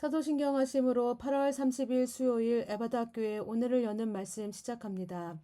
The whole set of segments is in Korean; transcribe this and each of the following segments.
사도신경 하심으로 8월 30일 수요일 에바다교회 오늘을 여는 말씀 시작합니다.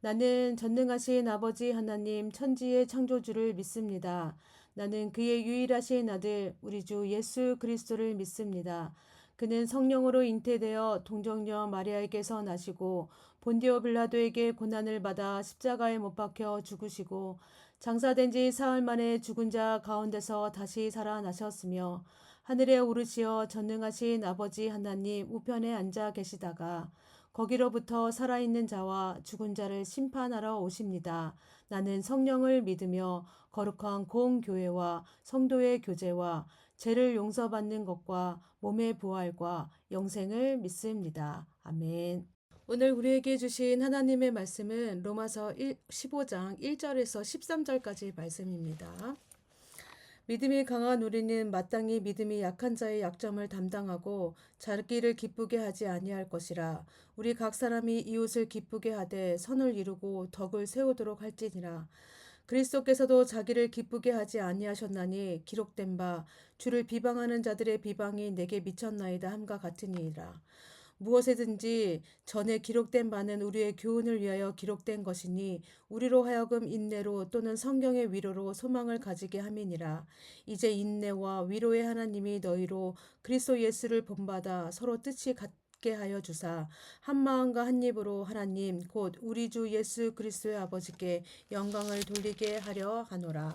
나는 전능하신 아버지 하나님 천지의 창조주를 믿습니다. 나는 그의 유일하신 아들 우리 주 예수 그리스도를 믿습니다. 그는 성령으로 잉태되어 동정녀 마리아에게서 나시고 본디오 빌라도에게 고난을 받아 십자가에 못 박혀 죽으시고 장사된 지 사흘 만에 죽은 자 가운데서 다시 살아나셨으며 하늘에 오르시어 전능하신 아버지 하나님 우편에 앉아 계시다가 거기로부터 살아있는 자와 죽은 자를 심판하러 오십니다. 나는 성령을 믿으며 거룩한 공교회와 성도의 교제와 죄를 용서받는 것과 몸의 부활과 영생을 믿습니다. 아멘. 오늘 우리에게 주신 하나님의 말씀은 로마서 15장 1절에서 13절까지 말씀입니다. 믿음이 강한 우리는 마땅히 믿음이 약한 자의 약점을 담당하고 자기를 기쁘게 하지 아니할 것이라. 우리 각 사람이 이웃을 기쁘게 하되 선을 이루고 덕을 세우도록 할지니라. 그리스도께서도 자기를 기쁘게 하지 아니하셨나니 기록된 바 주를 비방하는 자들의 비방이 내게 미쳤나이다 함과 같으니이다. 무엇에든지 전에 기록된 바는 우리의 교훈을 위하여 기록된 것이니 우리로 하여금 인내로 또는 성경의 위로로 소망을 가지게 함이니라. 이제 인내와 위로의 하나님이 너희로 그리스도 예수를 본받아 서로 뜻이 같게 하여 주사 한 마음과 한 입으로 하나님 곧 우리 주 예수 그리스도의 아버지께 영광을 돌리게 하려 하노라.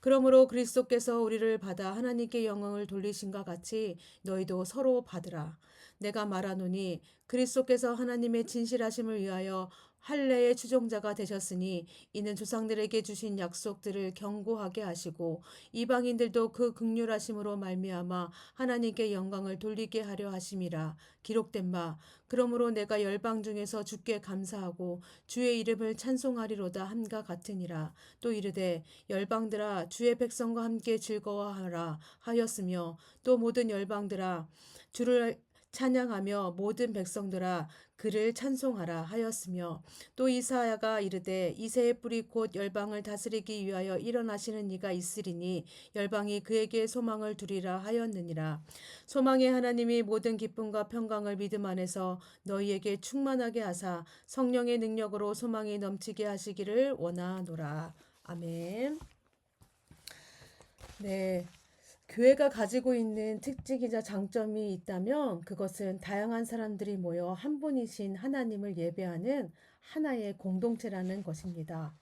그러므로 그리스도께서 우리를 받아 하나님께 영광을 돌리신과 같이 너희도 서로 받으라. 내가 말하노니 그리스도께서 하나님의 진실하심을 위하여 할례의 추종자가 되셨으니 이는 조상들에게 주신 약속들을 견고하게 하시고 이방인들도 그 긍휼하심으로 말미암아 하나님께 영광을 돌리게 하려 하심이라. 기록된 바 그러므로 내가 열방 중에서 주께 감사하고 주의 이름을 찬송하리로다 함과 같으니라. 또 이르되 열방들아 주의 백성과 함께 즐거워하라 하였으며 또 모든 열방들아 주를 찬양하며 모든 백성들아 그를 찬송하라 하였으며 또 이사야가 이르되 이새의 뿌리 곧 열방을 다스리기 위하여 일어나시는 이가 있으리니 열방이 그에게 소망을 두리라 하였느니라. 소망의 하나님이 모든 기쁨과 평강을 믿음 안에서 너희에게 충만하게 하사 성령의 능력으로 소망이 넘치게 하시기를 원하노라. 아멘. 네. 교회가 가지고 있는 특징이자 장점이 있다면 그것은 다양한 사람들이 모여 한 분이신 하나님을 예배하는 하나의 공동체라는 것입니다.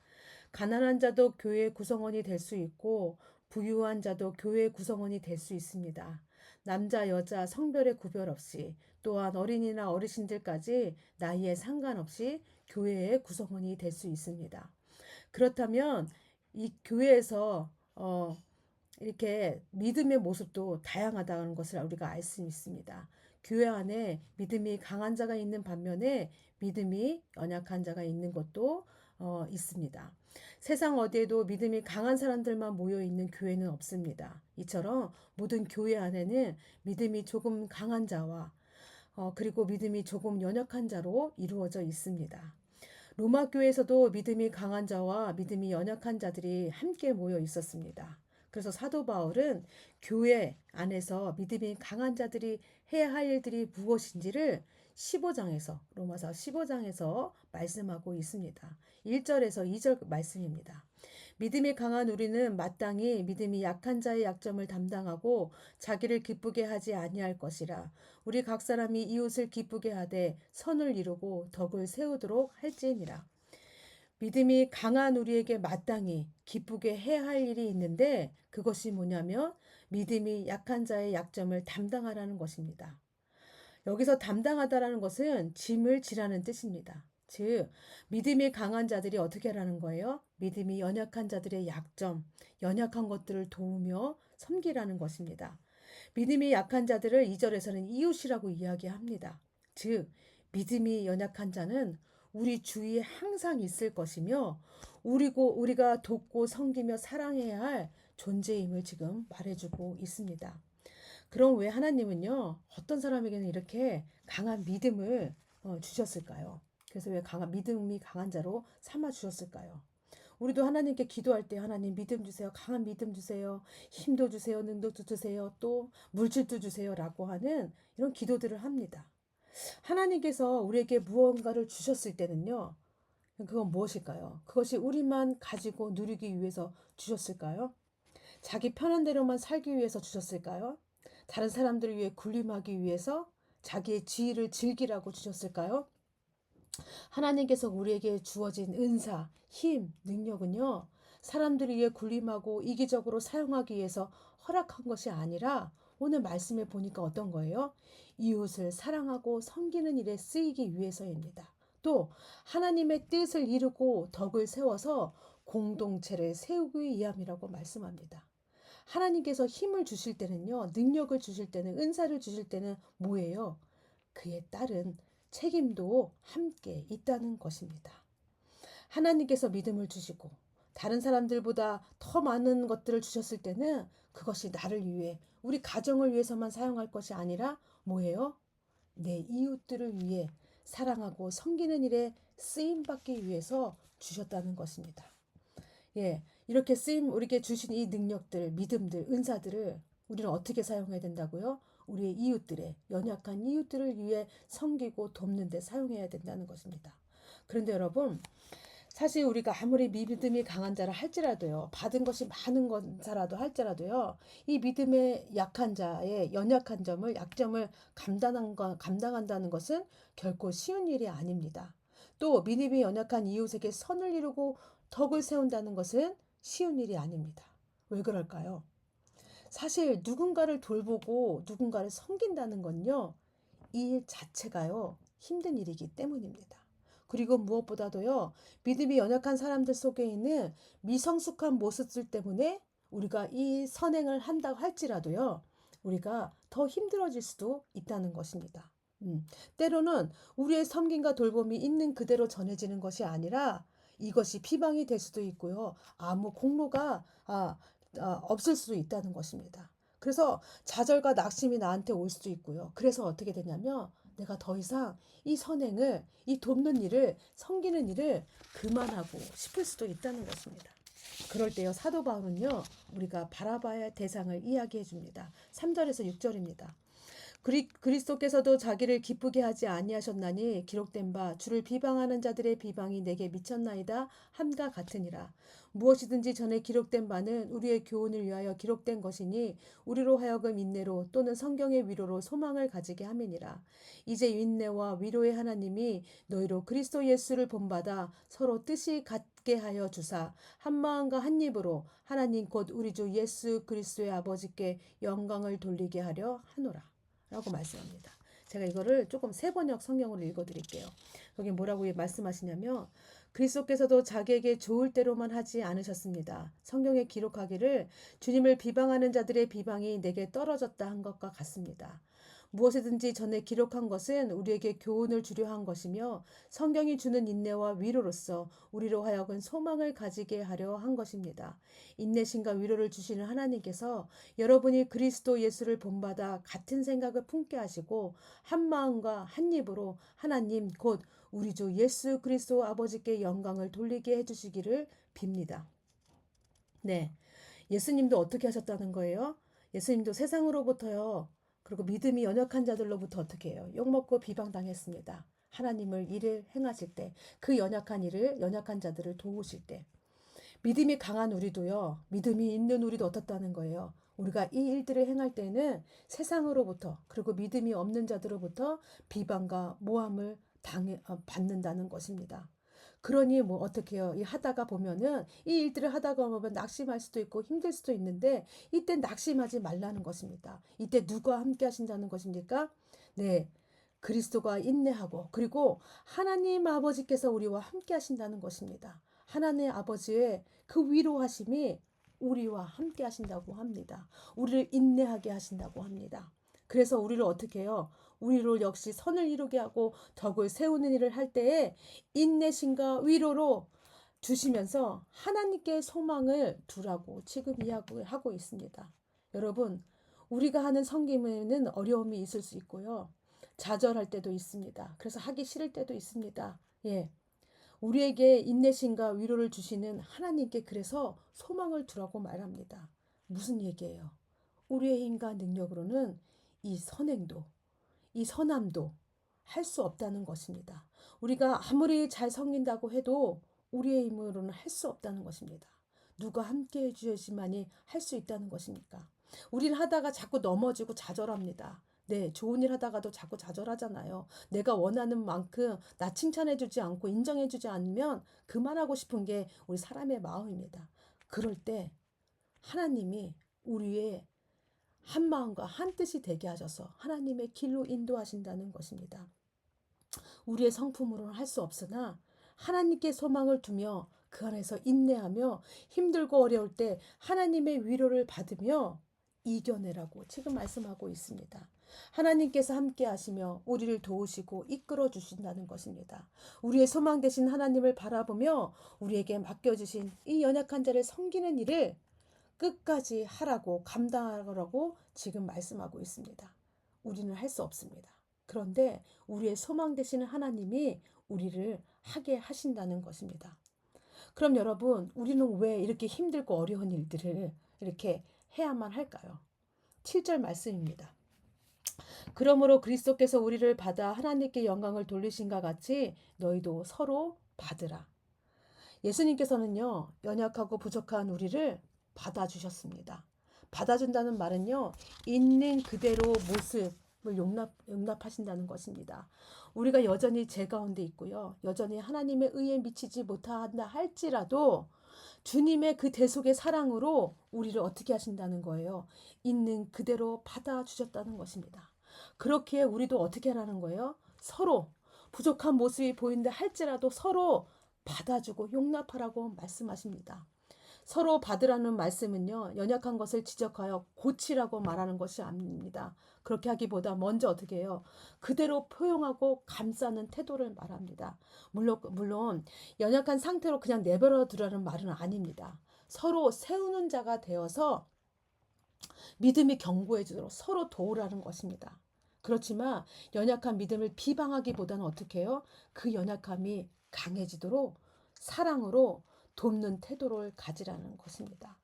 가난한 자도 교회의 구성원이 될 수 있고 부유한 자도 교회의 구성원이 될 수 있습니다. 남자, 여자, 성별의 구별 없이 또한 어린이나 어르신들까지 나이에 상관없이 교회의 구성원이 될 수 있습니다. 그렇다면 이 교회에서 이렇게 믿음의 모습도 다양하다는 것을 우리가 알 수 있습니다. 교회 안에 믿음이 강한 자가 있는 반면에 믿음이 연약한 자가 있는 것도 있습니다. 세상 어디에도 믿음이 강한 사람들만 모여 있는 교회는 없습니다. 이처럼 모든 교회 안에는 믿음이 조금 강한 자와 그리고 믿음이 조금 연약한 자로 이루어져 있습니다. 로마 교회에서도 믿음이 강한 자와 믿음이 연약한 자들이 함께 모여 있었습니다. 그래서 사도 바울은 교회 안에서 믿음이 강한 자들이 해야 할 일들이 무엇인지를 15장에서 로마서 15장에서 말씀하고 있습니다. 1절에서 2절 말씀입니다. 믿음이 강한 우리는 마땅히 믿음이 약한 자의 약점을 담당하고 자기를 기쁘게 하지 아니할 것이라. 우리 각 사람이 이웃을 기쁘게 하되 선을 이루고 덕을 세우도록 할지니라. 믿음이 강한 우리에게 마땅히 기쁘게 해야 할 일이 있는데 그것이 뭐냐면 믿음이 약한 자의 약점을 담당하라는 것입니다. 여기서 담당하다라는 것은 짐을 지라는 뜻입니다. 즉 믿음이 강한 자들이 어떻게 하라는 거예요? 믿음이 연약한 자들의 약점, 연약한 것들을 도우며 섬기라는 것입니다. 믿음이 약한 자들을 2절에서는 이웃이라고 이야기합니다. 즉 믿음이 연약한 자는 우리 주위에 항상 있을 것이며 우리가 돕고 섬기며 사랑해야 할 존재임을 지금 말해주고 있습니다. 그럼 왜 하나님은요 어떤 사람에게는 이렇게 강한 믿음을 주셨을까요? 그래서 왜 믿음이 강한 자로 삼아 주셨을까요? 우리도 하나님께 기도할 때 하나님 믿음 주세요. 강한 믿음 주세요. 힘도 주세요. 능력도 주세요. 또 물질도 주세요. 라고 하는 이런 기도들을 합니다. 하나님께서 우리에게 무언가를 주셨을 때는요. 그건 무엇일까요? 그것이 우리만 가지고 누리기 위해서 주셨을까요? 자기 편한 대로만 살기 위해서 주셨을까요? 다른 사람들을 위해 군림하기 위해서 자기의 지위를 즐기라고 주셨을까요? 하나님께서 우리에게 주어진 은사, 힘, 능력은요, 사람들을 위해 군림하고 이기적으로 사용하기 위해서 허락한 것이 아니라 오늘 말씀에 보니까 어떤 거예요? 이웃을 사랑하고 섬기는 일에 쓰이기 위해서입니다. 또 하나님의 뜻을 이루고 덕을 세워서 공동체를 세우기 위함이라고 말씀합니다. 하나님께서 힘을 주실 때는요, 능력을 주실 때는, 은사를 주실 때는 뭐예요? 그에 따른 책임도 함께 있다는 것입니다. 하나님께서 믿음을 주시고 다른 사람들보다 더 많은 것들을 주셨을 때는 그것이 나를 위해, 우리 가정을 위해서만 사용할 것이 아니라 뭐예요? 내 이웃들을 위해 사랑하고 섬기는 일에 쓰임받기 위해서 주셨다는 것입니다. 예, 이렇게 우리에게 주신 이 능력들, 믿음들, 은사들을 우리는 어떻게 사용해야 된다고요? 우리의 이웃들의 연약한 이웃들을 위해 섬기고 돕는 데 사용해야 된다는 것입니다. 그런데 여러분, 사실 우리가 아무리 믿음이 강한 자라 할지라도요, 받은 것이 많은 자라도 할지라도요, 이 믿음의 약한 자의 연약한 점을, 약점을 감당한다는 것은 결코 쉬운 일이 아닙니다. 또 믿음이 연약한 이웃에게 선을 이루고 덕을 세운다는 것은 쉬운 일이 아닙니다. 왜 그럴까요? 사실 누군가를 돌보고 누군가를 섬긴다는 건요, 이 일 자체가요, 힘든 일이기 때문입니다. 그리고 무엇보다도요, 믿음이 연약한 사람들 속에 있는 미성숙한 모습들 때문에 우리가 이 선행을 한다고 할지라도요, 우리가 더 힘들어질 수도 있다는 것입니다. 때로는 우리의 섬김과 돌봄이 있는 그대로 전해지는 것이 아니라 이것이 비방이 될 수도 있고요. 아무 공로가 없을 수도 있다는 것입니다. 그래서 좌절과 낙심이 나한테 올 수도 있고요. 그래서 어떻게 되냐면 내가 더 이상 이 선행을, 이 돕는 일을, 섬기는 일을 그만하고 싶을 수도 있다는 것입니다. 그럴 때요, 사도 바울은요, 우리가 바라봐야 할 대상을 이야기해 줍니다. 3절에서 6절입니다. 그리스도께서도 자기를 기쁘게 하지 아니하셨나니 기록된 바 주를 비방하는 자들의 비방이 내게 미쳤나이다 함과 같으니라. 무엇이든지 전에 기록된 바는 우리의 교훈을 위하여 기록된 것이니 우리로 하여금 인내로 또는 성경의 위로로 소망을 가지게 함이니라. 이제 인내와 위로의 하나님이 너희로 그리스도 예수를 본받아 서로 뜻이 같게 하여 주사 한 마음과 한 입으로 하나님 곧 우리 주 예수 그리스도의 아버지께 영광을 돌리게 하려 하노라. 라고 말씀합니다. 제가 이거를 조금 세번역 성경으로 읽어드릴게요. 여기 뭐라고 말씀하시냐면 그리스도께서도 자기에게 좋을 대로만 하지 않으셨습니다. 성경에 기록하기를 주님을 비방하는 자들의 비방이 내게 떨어졌다 한 것과 같습니다. 무엇이든지 전에 기록한 것은 우리에게 교훈을 주려 한 것이며 성경이 주는 인내와 위로로서 우리로 하여금 소망을 가지게 하려 한 것입니다. 인내심과 위로를 주시는 하나님께서 여러분이 그리스도 예수를 본받아 같은 생각을 품게 하시고 한 마음과 한 입으로 하나님 곧 우리 주 예수 그리스도 아버지께 영광을 돌리게 해주시기를 빕니다. 네, 예수님도 어떻게 하셨다는 거예요? 예수님도 세상으로부터요. 그리고 믿음이 연약한 자들로부터 어떻게 해요? 욕먹고 비방당했습니다. 하나님을 일을 행하실 때, 그 연약한 자들을 도우실 때. 믿음이 강한 우리도요, 믿음이 있는 우리도 어떻다는 거예요? 우리가 이 일들을 행할 때는 세상으로부터, 그리고 믿음이 없는 자들로부터 비방과 모함을 받는다는 것입니다. 그러니 뭐 어떻게 해요? 이 하다가 보면은 이 일들을 하다가 보면 낙심할 수도 있고 힘들 수도 있는데 이때 낙심하지 말라는 것입니다. 이때 누가 함께 하신다는 것입니까? 네. 그리스도가 인내하고 그리고 하나님 아버지께서 우리와 함께 하신다는 것입니다. 하나님 아버지의 그 위로하심이 우리와 함께 하신다고 합니다. 우리를 인내하게 하신다고 합니다. 그래서 우리를 어떻게 해요? 우리를 역시 선을 이루게 하고 덕을 세우는 일을 할 때에 인내심과 위로로 주시면서 하나님께 소망을 두라고 지금 이야기하고 있습니다. 여러분, 우리가 하는 섬김에는 어려움이 있을 수 있고요. 좌절할 때도 있습니다. 그래서 하기 싫을 때도 있습니다. 예. 우리에게 인내심과 위로를 주시는 하나님께 그래서 소망을 두라고 말합니다. 무슨 얘기예요? 우리의 힘과 능력으로는 이 선행도, 이 선함도 할 수 없다는 것입니다. 우리가 아무리 잘 섬긴다고 해도 우리의 힘으로는 할 수 없다는 것입니다. 누가 함께 해주셔야지만이 할 수 있다는 것입니까? 우리는 하다가 자꾸 넘어지고 좌절합니다. 네, 좋은 일 하다가도 자꾸 좌절하잖아요. 내가 원하는 만큼 나 칭찬해주지 않고 인정해주지 않으면 그만하고 싶은 게 우리 사람의 마음입니다. 그럴 때 하나님이 우리의 한 마음과 한 뜻이 되게 하셔서 하나님의 길로 인도하신다는 것입니다. 우리의 성품으로는 할 수 없으나 하나님께 소망을 두며 그 안에서 인내하며 힘들고 어려울 때 하나님의 위로를 받으며 이겨내라고 지금 말씀하고 있습니다. 하나님께서 함께 하시며 우리를 도우시고 이끌어 주신다는 것입니다. 우리의 소망 되신 하나님을 바라보며 우리에게 맡겨주신 이 연약한 자를 섬기는 일을 끝까지 하라고 감당하라고 지금 말씀하고 있습니다. 우리는 할 수 없습니다. 그런데 우리의 소망 되시는 하나님이 우리를 하게 하신다는 것입니다. 그럼 여러분, 우리는 왜 이렇게 힘들고 어려운 일들을 이렇게 해야만 할까요? 7절 말씀입니다. 그러므로 그리스도께서 우리를 받아 하나님께 영광을 돌리신가 같이 너희도 서로 받으라. 예수님께서는요, 연약하고 부족한 우리를 받아주셨습니다. 받아준다는 말은요, 있는 그대로 모습을 용납하신다는 것입니다. 우리가 여전히 죄 가운데 있고요, 여전히 하나님의 의에 미치지 못한다 할지라도 주님의 그 대속의 사랑으로 우리를 어떻게 하신다는 거예요? 있는 그대로 받아주셨다는 것입니다. 그렇게 우리도 어떻게 하라는 거예요? 서로 부족한 모습이 보인다 할지라도 서로 받아주고 용납하라고 말씀하십니다. 서로 받으라는 말씀은요, 연약한 것을 지적하여 고치라고 말하는 것이 아닙니다. 그렇게 하기보다 먼저 어떻게 해요? 그대로 포용하고 감싸는 태도를 말합니다. 물론 연약한 상태로 그냥 내버려 두라는 말은 아닙니다. 서로 세우는 자가 되어서 믿음이 견고해지도록 서로 도우라는 것입니다. 그렇지만 연약한 믿음을 비방하기보다는 어떻게 해요? 그 연약함이 강해지도록 사랑으로 돕는 태도를 가지라는 것입니다.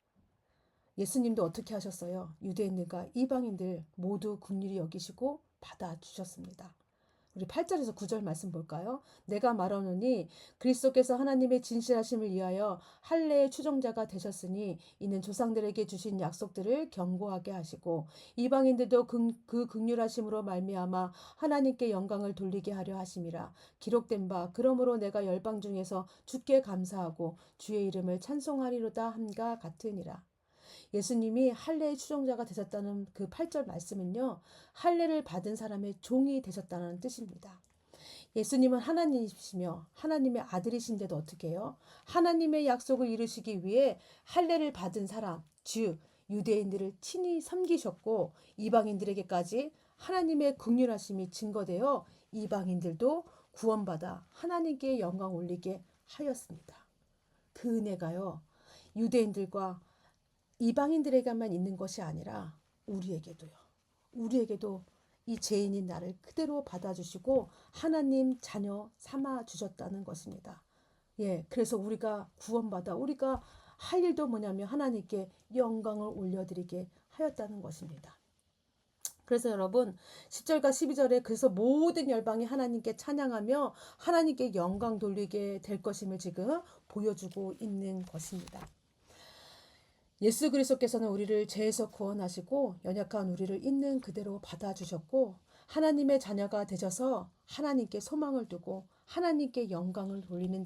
예수님도 어떻게 하셨어요? 유대인들과 이방인들 모두 긍휼히 여기시고 받아주셨습니다. 우리 8절에서 9절 말씀 볼까요? 내가 말하노니 그리스도께서 하나님의 진실하심을 위하여 할례의 추종자가 되셨으니 이는 조상들에게 주신 약속들을 견고하게 하시고 이방인들도 그 긍휼하심으로 말미암아 하나님께 영광을 돌리게 하려 하심이라. 기록된 바 그러므로 내가 열방 중에서 주께 감사하고 주의 이름을 찬송하리로다 함과 같으니라. 예수님이 할례의 추종자가 되셨다는 그 8절 말씀은요, 할례를 받은 사람의 종이 되셨다는 뜻입니다. 예수님은 하나님이시며 하나님의 아들이신데도 어떻게 해요? 하나님의 약속을 이루시기 위해 할례를 받은 사람, 즉 유대인들을 친히 섬기셨고 이방인들에게까지 하나님의 긍휼하심이 증거되어 이방인들도 구원받아 하나님께 영광 올리게 하였습니다. 그 은혜가요, 유대인들과 이방인들에게만 있는 것이 아니라 우리에게도 이 죄인인 나를 그대로 받아주시고 하나님 자녀 삼아 주셨다는 것입니다. 예, 그래서 우리가 구원받아 우리가 할 일도 뭐냐면 하나님께 영광을 올려드리게 하였다는 것입니다. 그래서 여러분 10절과 12절에 그래서 모든 열방이 하나님께 찬양하며 하나님께 영광 돌리게 될 것임을 지금 보여주고 있는 것입니다. 예수 그리스도께서는 우리를 죄에서 구원하시고 연약한 우리를 있는 그대로 받아주셨고 하나님의 자녀가 되셔서 하나님께 소망을 두고 하나님께 영광을 돌리는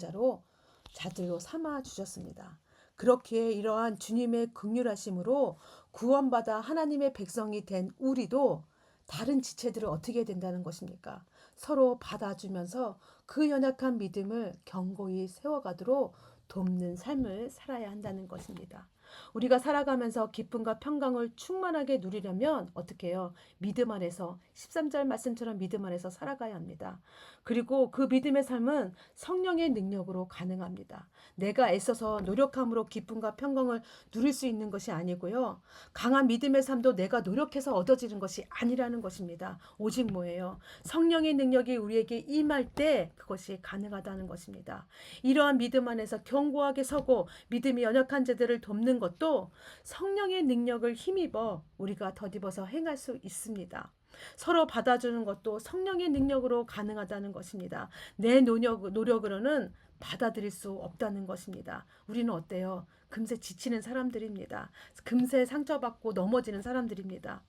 자들로 삼아 주셨습니다. 그렇기에 이러한 주님의 긍휼하심으로 구원받아 하나님의 백성이 된 우리도 다른 지체들을 어떻게 된다는 것입니까? 서로 받아주면서 그 연약한 믿음을 견고히 세워가도록 돕는 삶을 살아야 한다는 것입니다. 우리가 살아가면서 기쁨과 평강을 충만하게 누리려면 어떻게 해요? 믿음 안에서 13절 말씀처럼 믿음 안에서 살아가야 합니다. 그리고 그 믿음의 삶은 성령의 능력으로 가능합니다. 내가 애써서 노력함으로 기쁨과 평강을 누릴 수 있는 것이 아니고요. 강한 믿음의 삶도 내가 노력해서 얻어지는 것이 아니라는 것입니다. 오직 뭐예요? 성령의 능력이 우리에게 임할 때 그것이 가능하다는 것입니다. 이러한 믿음 안에서 견고하게 서고 믿음이 연약한 자들을 돕는 것도 성령의 능력을 힘입어 우리가 덧입어서 행할 수 있습니다. 서로 받아주는 것도 성령의 능력으로 가능하다는 것입니다. 내 노력으로는 받아들일 수 없다는 것입니다. 우리는 어때요? 금세 지치는 사람들입니다. 금세 상처받고 넘어지는 사람들입니다.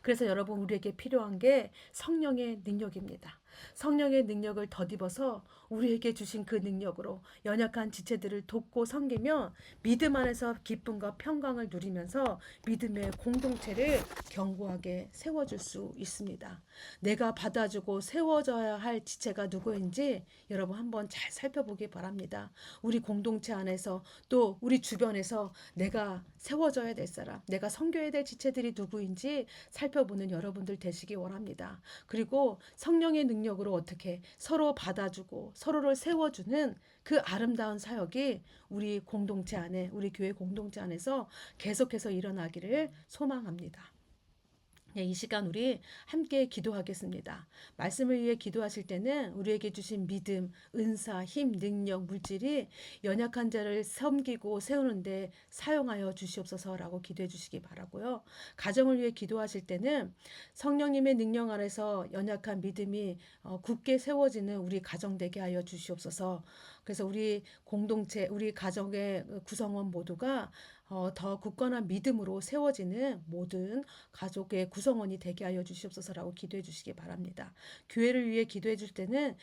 그래서 여러분, 우리에게 필요한 게 성령의 능력입니다. 성령의 능력을 덧입어서 우리에게 주신 그 능력으로 연약한 지체들을 돕고 섬기며 믿음 안에서 기쁨과 평강을 누리면서 믿음의 공동체를 견고하게 세워줄 수 있습니다. 내가 받아주고 세워져야 할 지체가 누구인지 여러분 한번 잘 살펴보기 바랍니다. 우리 공동체 안에서 또 우리 주변에서 내가 세워져야 될 사람, 내가 섬겨야 될 지체들이 누구인지 살펴보는 여러분들 되시기 원합니다. 그리고 성령의 능력으로 어떻게 서로 받아주고 서로를 세워주는 그 아름다운 사역이 우리 공동체 안에, 우리 교회 공동체 안에서 계속해서 일어나기를 소망합니다. 이 시간 우리 함께 기도하겠습니다. 말씀을 위해 기도하실 때는 우리에게 주신 믿음, 은사, 힘, 능력, 물질이 연약한 자를 섬기고 세우는데 사용하여 주시옵소서라고 기도해 주시기 바라고요. 가정을 위해 기도하실 때는 성령님의 능력 안에서 연약한 믿음이 굳게 세워지는 우리 가정 되게 하여 주시옵소서. 그래서 우리 공동체, 우리 가정의 구성원 모두가 더 굳건한 믿음으로 세워지는 모든 가족의 구성원이 되게 하여 주시옵소서라고 기도해 주시기 바랍니다. 교회를 위해 기도해 줄 때는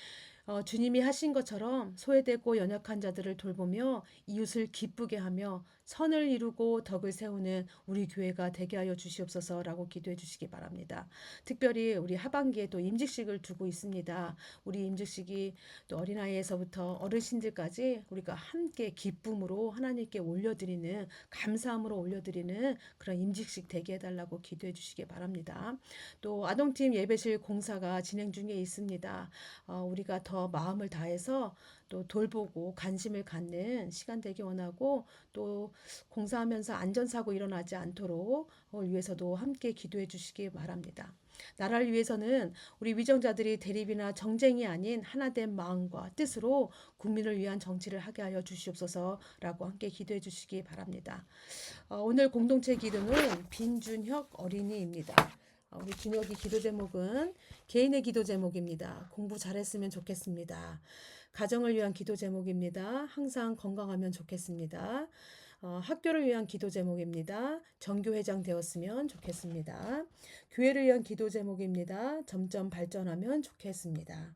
주님이 하신 것처럼 소외되고 연약한 자들을 돌보며 이웃을 기쁘게 하며 선을 이루고 덕을 세우는 우리 교회가 되게 하여 주시옵소서라고 기도해 주시기 바랍니다. 특별히 우리 하반기에도 임직식을 두고 있습니다. 우리 임직식이 또 어린아이에서부터 어르신들까지 우리가 함께 기쁨으로 하나님께 올려드리는, 감사함으로 올려드리는 그런 임직식 되게 해달라고 기도해 주시기 바랍니다. 또 아동팀 예배실 공사가 진행 중에 있습니다. 우리가 더 마음을 다해서 또 돌보고 관심을 갖는 시간 되기 원하고, 또 공사하면서 안전사고 일어나지 않도록 위해서도 함께 기도해 주시기 바랍니다. 나라를 위해서는 우리 위정자들이 대립이나 정쟁이 아닌 하나된 마음과 뜻으로 국민을 위한 정치를 하게 하여 주시옵소서라고 함께 기도해 주시기 바랍니다. 오늘 공동체 기도는 빈준혁 어린이입니다. 우리 준혁이 기도 제목은 개인의 기도 제목입니다. 공부 잘했으면 좋겠습니다. 가정을 위한 기도 제목입니다. 항상 건강하면 좋겠습니다. 학교를 위한 기도 제목입니다. 전교회장 되었으면 좋겠습니다. 교회를 위한 기도 제목입니다. 점점 발전하면 좋겠습니다.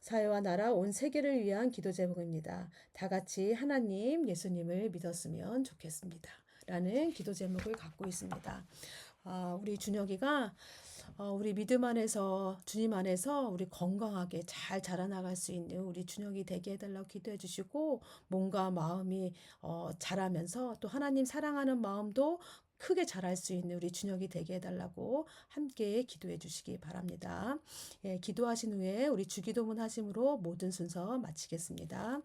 사회와 나라 온 세계를 위한 기도 제목입니다. 다 같이 하나님, 예수님을 믿었으면 좋겠습니다. 라는 기도 제목을 갖고 있습니다. 우리 준혁이가 우리 믿음 안에서, 주님 안에서 우리 건강하게 잘 자라나갈 수 있는 우리 준혁이 되게 해달라고 기도해 주시고, 몸과 마음이 자라면서 또 하나님 사랑하는 마음도 크게 자랄 수 있는 우리 준혁이 되게 해달라고 함께 기도해 주시기 바랍니다. 예, 기도하신 후에 우리 주기도문 하심으로 모든 순서 마치겠습니다.